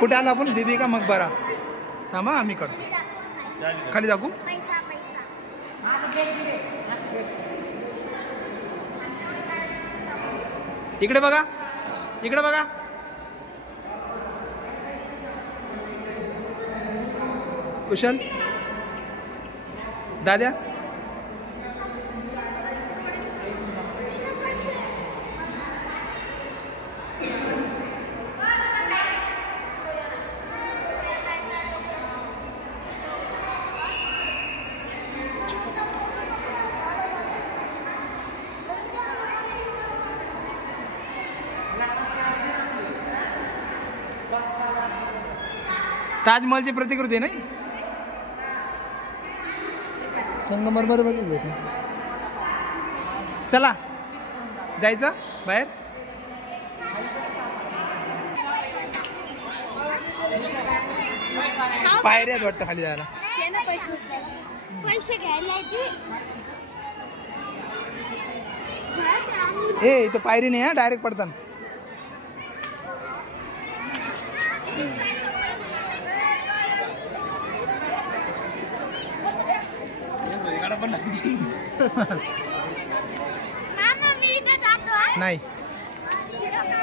कुठे आलो आपण? दीदी का मकबरा. थांबा आम्ही करतो. खाली जाऊ. इकडे बघा, इकडे बघा. कुशल दाद्या ताजमहलची प्रतिकृती नाही. संगमरमर बघितलं. चला जायचं बाहेर. पायऱ्यात वाटतं खाली जायला. पैसे घ्यायला ए इथं पायरी नाही. डायरेक्ट पडताना. नाही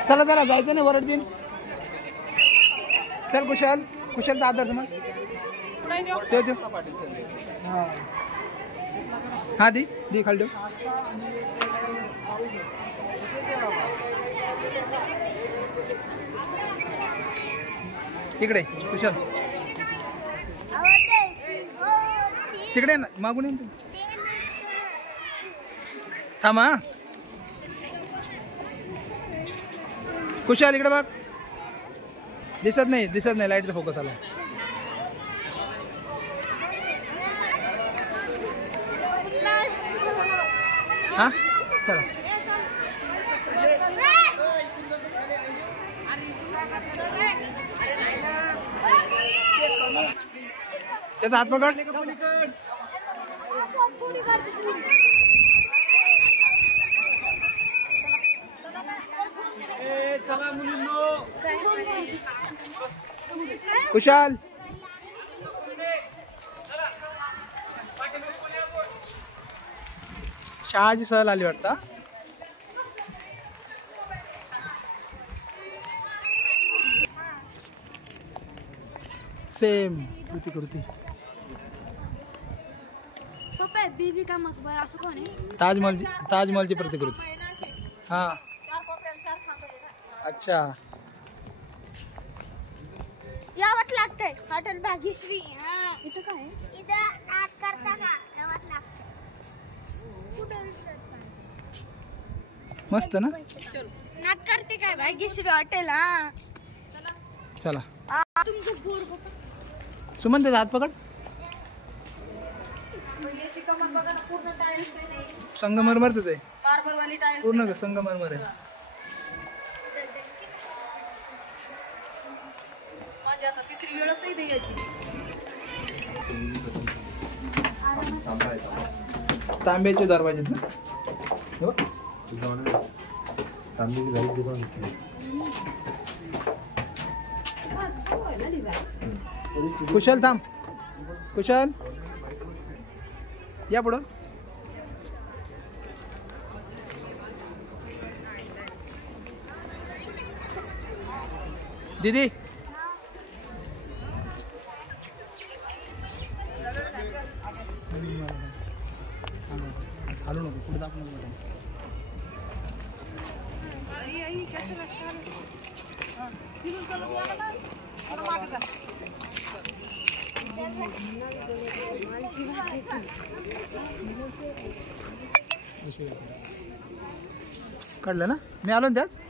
चला चला जायचं नाही. वरडजीन चल. कुशल कुशलचा आदर मग ठेव. हा दी दी खाली ठेव. इकडे कुशल तिकडे मागून येईन. थांबा. कुशाल इकडे बघ. दिसत नाही लाईटचा फोकस आला. हा चला. त्याचा हात पकड. कुशाल शहाजी सहल आली वाटतं. सेम कृती. बीबी का मकबरा असं कोण आहे? ताजमहलची प्रतिकृती. हा अच्छा. यावत लागतंय हॉटेल भाग्यश्री. इथं काय आहे? इथं नाच करता का? यावत लागतंय. मस्त ना. नाच करते काय भाग्यश्री हॉटेल. हा चला. तुमचं बोर सुमन त्याचा हात पकड. संगमरमरच आहे पूर्ण. संगमरमर आहे. तिसरी वेळच द्यायची. तांब्याचे दरवाजे ना. कुशल थांब. कुशल या पुढं. दीदी हालू नको. पुढे दाखवू नको. काढलं ना मी. आलो ना त्यात.